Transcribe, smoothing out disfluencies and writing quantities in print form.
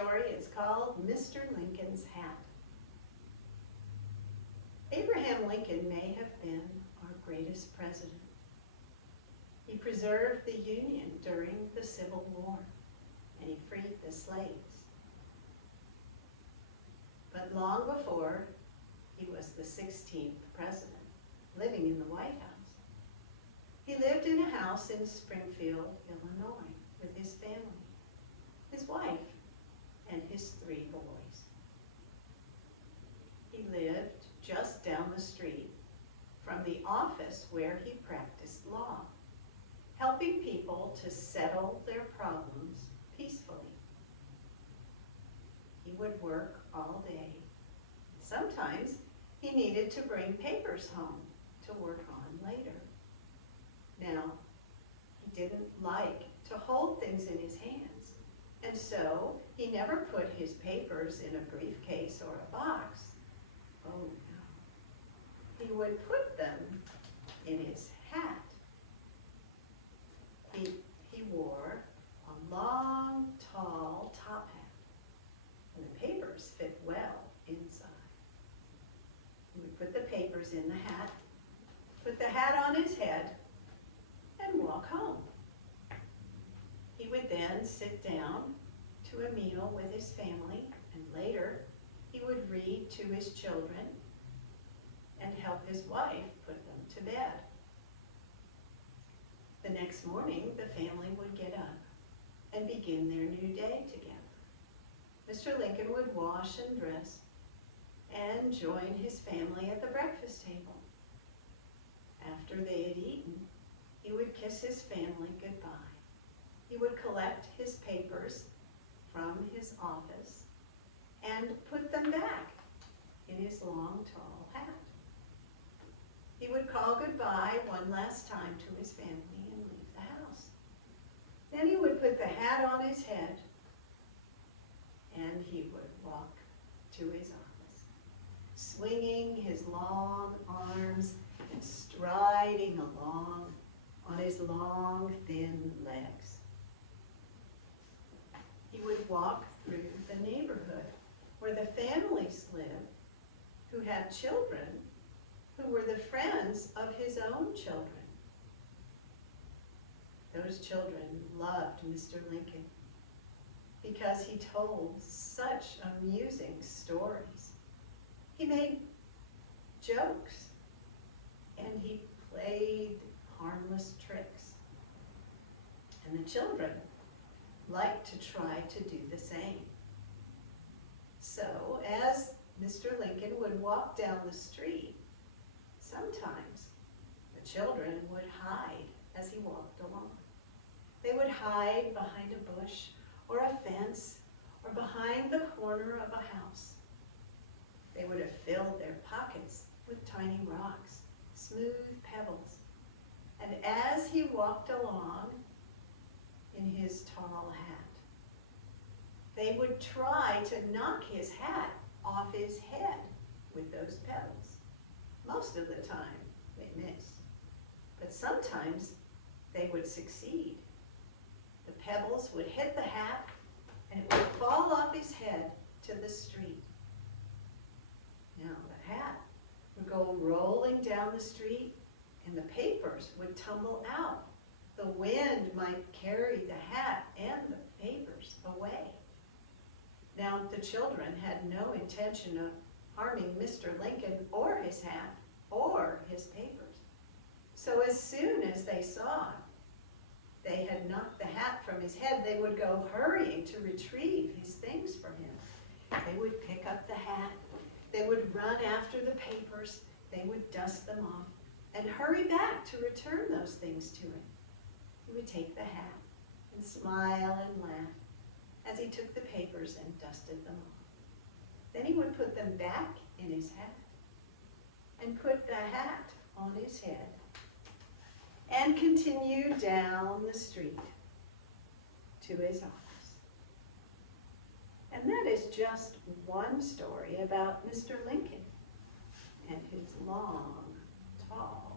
story is called Mr. Lincoln's Hat. Abraham Lincoln may have been our greatest president. He preserved the Union during the Civil War, and he freed the slaves. But long before he was the 16th president, living in the White House, he lived in a house in Springfield, Illinois, with his family, his wife, and his 3 boys. He lived just down the street from the office where he practiced law, helping people to settle their problems peacefully. He would work all day. Sometimes he needed to bring papers home to work on later. Now, he didn't like to hold things in his hands, and so he never put his papers in a briefcase or a box. Oh no. He would put them in his hat. He wore a long, tall top hat, and the papers fit well inside. He would put the papers in the hat, put the hat on his head, and walk home. He would then sit down to a meal with his family, and later he would read to his children and help his wife put them to bed. The next morning, the family would get up and begin their new day together. Mr. Lincoln would wash and dress and join his family at the breakfast table. After they had eaten, he would kiss his family goodbye. He would collect his papers from his office and put them back in his long, tall hat. He would call goodbye one last time to his family and leave the house. Then he would put the hat on his head and he would walk to his office, swinging his long arms and striding along on his long, thin legs. He would walk through the neighborhood where the families lived who had children who were the friends of his own children. Those children loved Mr. Lincoln because he told such amusing stories. He made jokes and he played harmless tricks. And the children liked to try to do the same. So as Mr. Lincoln would walk down the street, sometimes the children would hide as he walked along. They would hide behind a bush or a fence or behind the corner of a house. They would have filled their pockets with tiny rocks, smooth pebbles. And as he walked along in his tall hat, they would try to knock his hat off his head with those pebbles. Most of the time, they missed. But sometimes they would succeed. The pebbles would hit the hat, and it would fall off his head to the street. Now, the hat would go rolling down the street, and the papers would tumble out. The wind might carry the hat and the papers away. Now, the children had no intention of harming Mr. Lincoln or his hat or his papers. So as soon as they saw they had knocked the hat from his head, they would go hurrying to retrieve his things from him. They would pick up the hat, they would run after the papers, they would dust them off, and hurry back to return those things to him. He would take the hat and smile and laugh as he took the papers and dusted them off. Then he would put them back in his hat and put the hat on his head and continue down the street to his office. And that is just one story about Mr. Lincoln and his long, tall